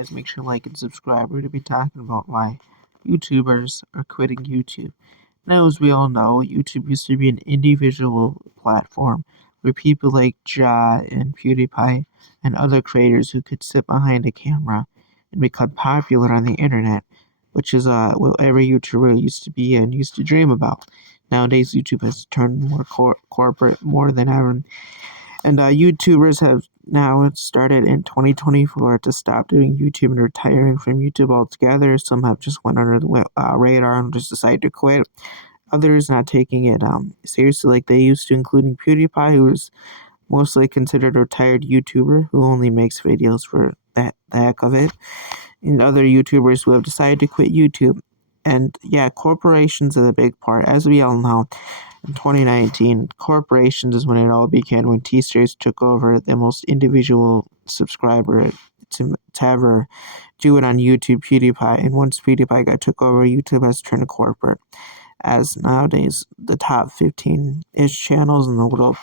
guys, make sure to like and subscribe. We're going to be talking about why YouTubers are quitting YouTube. Now, as we all know, YouTube used to be an individual platform where people like Ja and PewDiePie and other creators who could sit behind a camera and become popular on the internet, which is what every YouTuber used to be and used to dream about. Nowadays, YouTube has turned more corporate more than ever. And YouTubers have now started in 2024 to stop doing YouTube and retiring from YouTube altogether. Some have just went under the radar and just decided to quit. Others not taking it seriously like they used to, including PewDiePie, who is mostly considered a retired YouTuber who only makes videos for the heck of it. And other YouTubers who have decided to quit YouTube. And yeah, corporations are the big part. As we all know, in 2019, corporations is when it all began, when T-Series took over, the most individual subscriber to ever do it on YouTube, PewDiePie. And once PewDiePie took over, YouTube has turned corporate. As nowadays, the top 15-ish channels in the world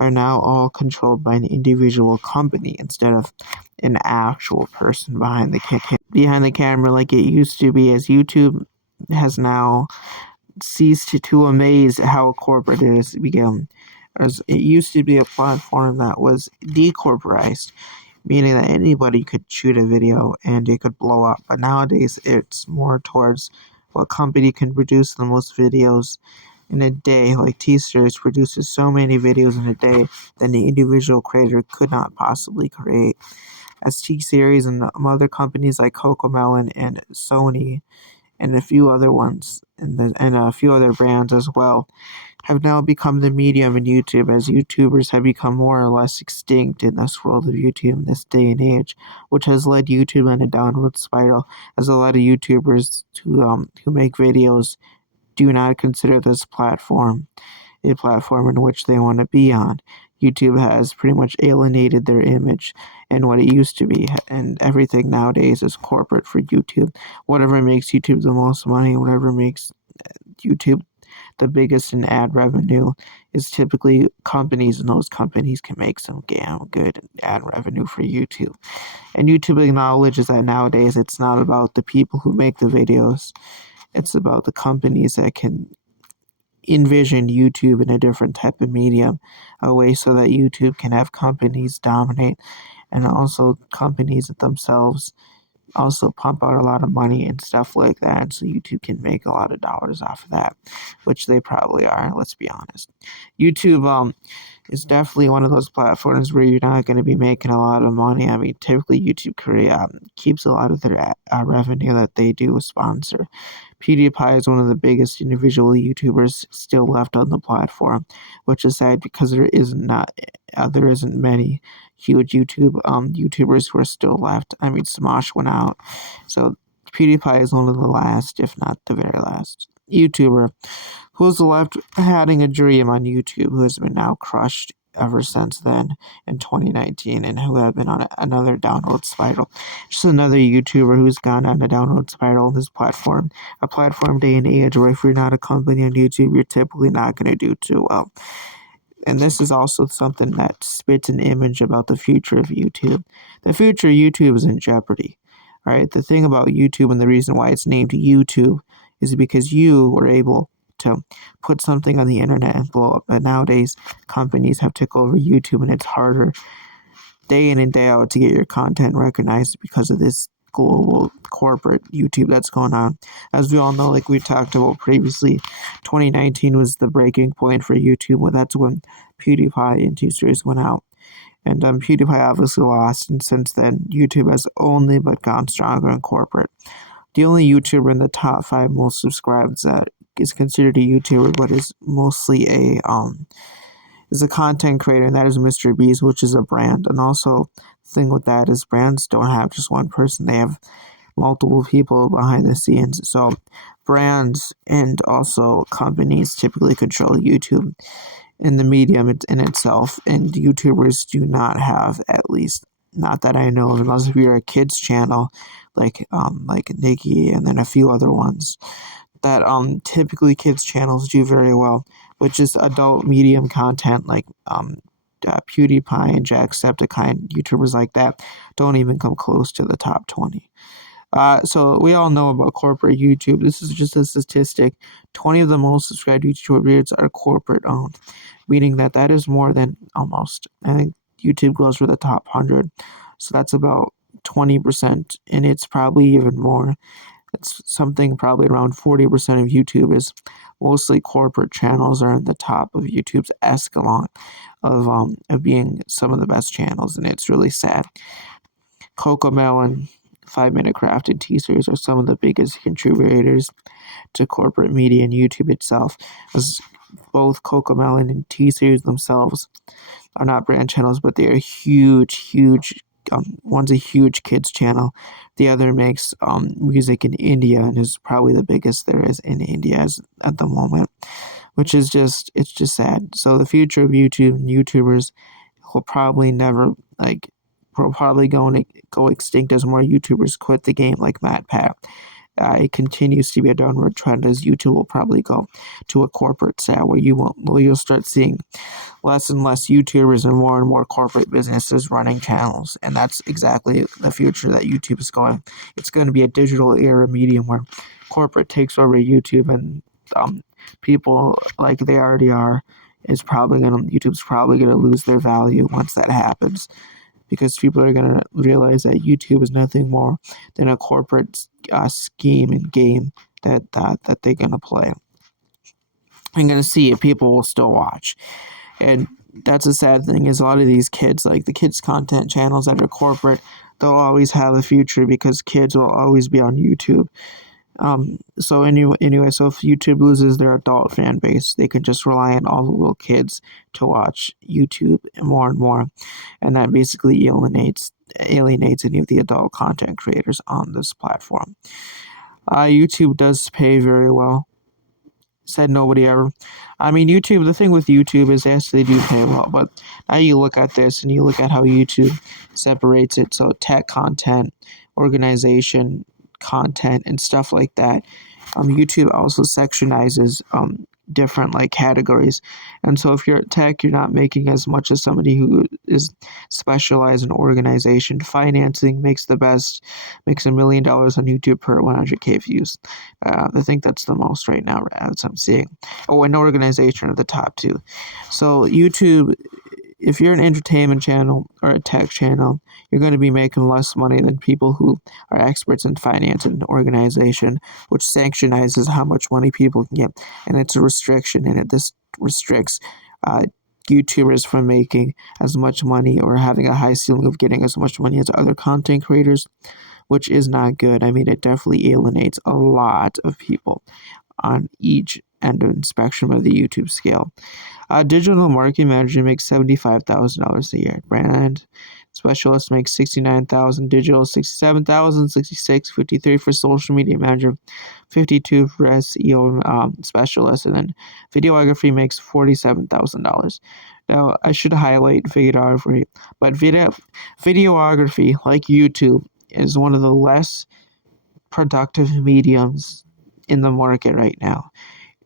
are now all controlled by an individual company instead of an actual person behind the camera like it used to be, as YouTube has now ceased to amaze how corporate it has become. As it used to be a platform that was decorporatized, meaning that anybody could shoot a video and it could blow up. But nowadays, it's more towards what company can produce the most videos in a day. Like T-Series produces so many videos in a day that the individual creator could not possibly create. As T-Series and other companies like Cocomelon and Sony and a few other ones and a few other brands as well have now become the medium in YouTube, as YouTubers have become more or less extinct in this world of YouTube in this day and age, which has led YouTube in a downward spiral, as a lot of YouTubers who make videos do not consider this platform a platform in which they want to be on. YouTube has pretty much alienated their image and what it used to be, and everything nowadays is corporate for YouTube. Whatever makes YouTube the most money, whatever makes YouTube the biggest in ad revenue is typically companies, and those companies can make some damn good ad revenue for YouTube. And YouTube acknowledges that nowadays it's not about the people who make the videos, it's about the companies that can envision YouTube in a different type of medium, a way so that YouTube can have companies dominate, and also companies themselves also pump out a lot of money and stuff like that, so YouTube can make a lot of dollars off of that, which they probably are, let's be honest. YouTube is definitely one of those platforms where you're not going to be making a lot of money. I mean, typically YouTube keeps a lot of their revenue that they do sponsor. PewDiePie is one of the biggest individual YouTubers still left on the platform, which is sad because there isn't many huge YouTubers who are still left. I mean, Smosh went out, so PewDiePie is one of the last, if not the very last YouTuber who's left having a dream on YouTube, who has been now crushed ever since then in 2019, and who have been on another downward spiral. Just another YouTuber who's gone on a downward spiral on this platform, a platform day and age where if you're not a company on YouTube, you're typically not going to do too well. And this is also something that spits an image about the future of YouTube. The future of YouTube is in jeopardy. Right? The thing about YouTube, and the reason why it's named YouTube, is because you were able to put something on the internet and blow up. But nowadays, companies have took over YouTube, and it's harder day in and day out to get your content recognized because of this global corporate YouTube that's going on. As we all know, like we talked about previously, 2019 was the breaking point for YouTube. Well, that's when PewDiePie and T-Series went out. And PewDiePie obviously lost, and since then, YouTube has only but gone stronger in corporate. The only YouTuber in the top 5 most subscribed that is considered a YouTuber, but is mostly is a content creator, and that is Mr. Beast, which is a brand. And also, the thing with that is brands don't have just one person; they have multiple people behind the scenes. So, brands and also companies typically control YouTube in the medium in itself, and YouTubers do not have, at least not that I know of, unless if you're a kids channel like Nikki and then a few other ones that typically kids channels do very well, which is adult medium content like PewDiePie and Jacksepticeye, YouTubers like that don't even come close to the top 20. So we all know about corporate YouTube. This is just a statistic. 20 of the most subscribed YouTubers are corporate owned, meaning that is more than almost, I think YouTube goes for the top 100. So that's about 20%, and it's probably even more. It's something probably around 40% of YouTube is mostly corporate channels are in the top of YouTube's escalon of being some of the best channels, and it's really sad. Cocomelon, 5 Minute Craft, and T-Series are some of the biggest contributors to corporate media and YouTube itself, as both Cocomelon and T-Series themselves are not brand channels, but they are huge. One's a huge kids channel. The other makes music in India and is probably the biggest there is in India at the moment, which is just sad. So the future of YouTube and YouTubers will probably never will probably go extinct as more YouTubers quit the game like MatPat. It continues to be a downward trend as YouTube will probably go to a corporate sale where you'll start seeing less and less YouTubers and more corporate businesses running channels. And that's exactly the future that YouTube is going. It's going to be a digital era medium where corporate takes over YouTube, and people like they already are YouTube's probably gonna lose their value once that happens, because people are going to realize that YouTube is nothing more than a corporate scheme and game that they're going to play. I'm going to see if people will still watch. And that's a sad thing, is a lot of these kids, like the kids content channels that are corporate, they'll always have a future because kids will always be on YouTube. So anyway, so if YouTube loses their adult fan base, they can just rely on all the little kids to watch YouTube and more, and that basically alienates any of the adult content creators on this platform. YouTube does pay very well. Said nobody ever. I mean, YouTube, the thing with YouTube is, yes, they do pay well, but now you look at this and you look at how YouTube separates it. So tech content, organization content, and stuff like that. YouTube also sectionizes different categories, and so if you're at tech, you're not making as much as somebody who is specialized in organization. Financing makes $1 million on YouTube per 100K views. I think that's the most right now as I'm seeing. Oh, and organization are the top two. So YouTube, if you're an entertainment channel or a tech channel, you're going to be making less money than people who are experts in finance and organization, which sanctionizes how much money people can get. And it's a restriction, and this restricts YouTubers from making as much money or having a high ceiling of getting as much money as other content creators, which is not good. I mean, it definitely alienates a lot of people on each end of the spectrum of the YouTube scale. Digital marketing manager makes $75,000 a year. Brand specialist makes $69,000. Digital $67,000. 66, 53 for social media manager, 52 for SEO specialist, and then videography makes $47,000. Now I should highlight videography, but videography, like YouTube, is one of the less productive mediums in the market right now.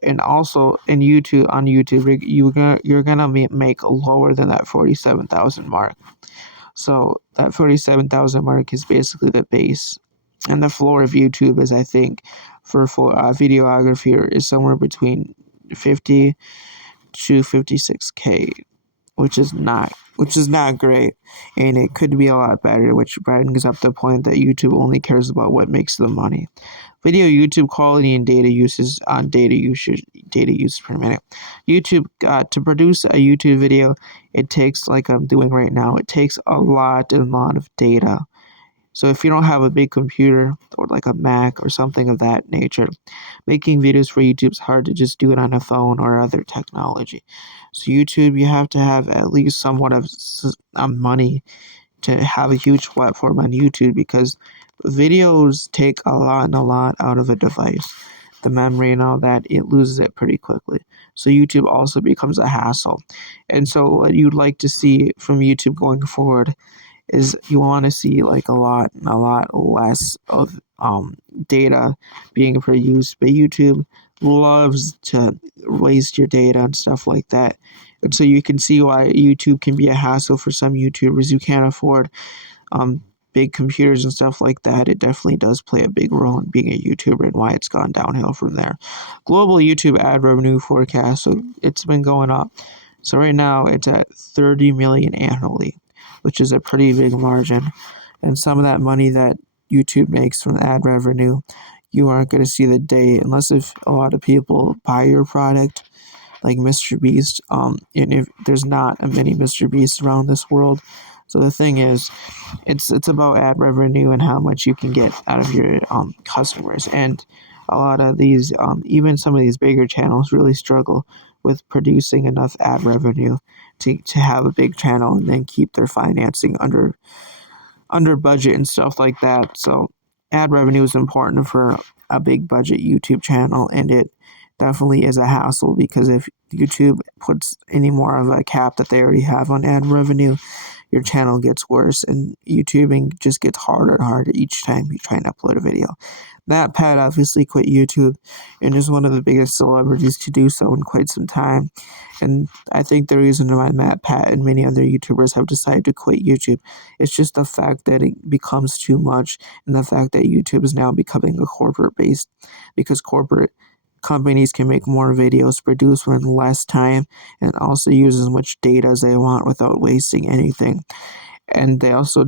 And also on YouTube, you're gonna make lower than that 47,000 mark. So that 47,000 mark is basically the base, and the floor of YouTube is, I think, for videography is somewhere between 50 to 56K, which is not great, and it could be a lot better, which brightens up the point that YouTube only cares about what makes them money. Video YouTube quality and data use per minute. YouTube, to produce a YouTube video, it takes, like I'm doing right now, it takes a lot of data. So if you don't have a big computer or like a Mac or something of that nature, making videos for YouTube is hard to just do it on a phone or other technology. So YouTube, you have to have at least somewhat of money to have a huge platform on YouTube, because videos take a lot out of a device. The memory and all that, it loses it pretty quickly. So YouTube also becomes a hassle. And so what you'd like to see from YouTube going forward is you want to see like a lot less of data being produced. But YouTube loves to waste your data and stuff like that. And so you can see why YouTube can be a hassle for some YouTubers who can't afford big computers and stuff like that. It definitely does play a big role in being a YouTuber and why it's gone downhill from there. Global YouTube ad revenue forecast, so it's been going up. So right now it's at 30 million annually, which is a pretty big margin. And some of that money that YouTube makes from ad revenue, you aren't going to see the day unless if a lot of people buy your product, like Mr. Beast. And if there's not many Mr. Beasts around this world, so the thing is, it's about ad revenue and how much you can get out of your customers. And a lot of these, even some of these bigger channels, really struggle with producing enough ad revenue to have a big channel and then keep their financing under budget and stuff like that. So ad revenue is important for a big budget YouTube channel, and it definitely is a hassle because if YouTube puts any more of a cap that they already have on ad revenue, your channel gets worse, and YouTubing just gets harder and harder each time you try and upload a video. MatPat obviously quit YouTube and is one of the biggest celebrities to do so in quite some time. And I think the reason why MatPat and many other YouTubers have decided to quit YouTube is just the fact that it becomes too much, and the fact that YouTube is now becoming a corporate based, because corporate companies can make more videos, produce in less time, and also use as much data as they want without wasting anything. And they also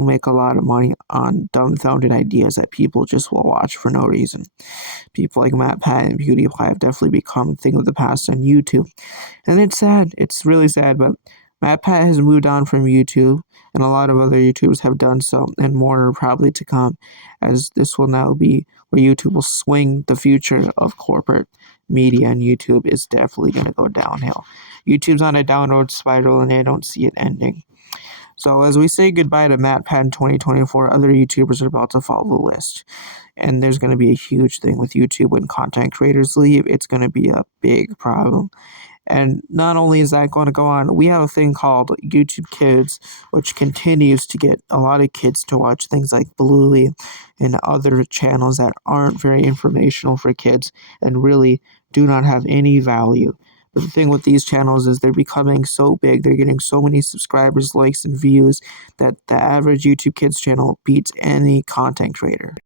make a lot of money on dumbfounded ideas that people just will watch for no reason. People like MatPat and PewDiePie have definitely become a thing of the past on YouTube. And it's sad. It's really sad, but MatPat has moved on from YouTube, and a lot of other YouTubers have done so, and more are probably to come, as this will now be where YouTube will swing the future of corporate media, and YouTube is definitely going to go downhill. YouTube's on a downward spiral, and I don't see it ending. So as we say goodbye to MatPat in 2024, other YouTubers are about to follow the list. And there's going to be a huge thing with YouTube when content creators leave. It's going to be a big problem. And not only is that going to go on, we have a thing called YouTube Kids, which continues to get a lot of kids to watch things like Bluey and other channels that aren't very informational for kids and really do not have any value. But the thing with these channels is they're becoming so big, they're getting so many subscribers, likes, and views that the average YouTube Kids channel beats any content creator.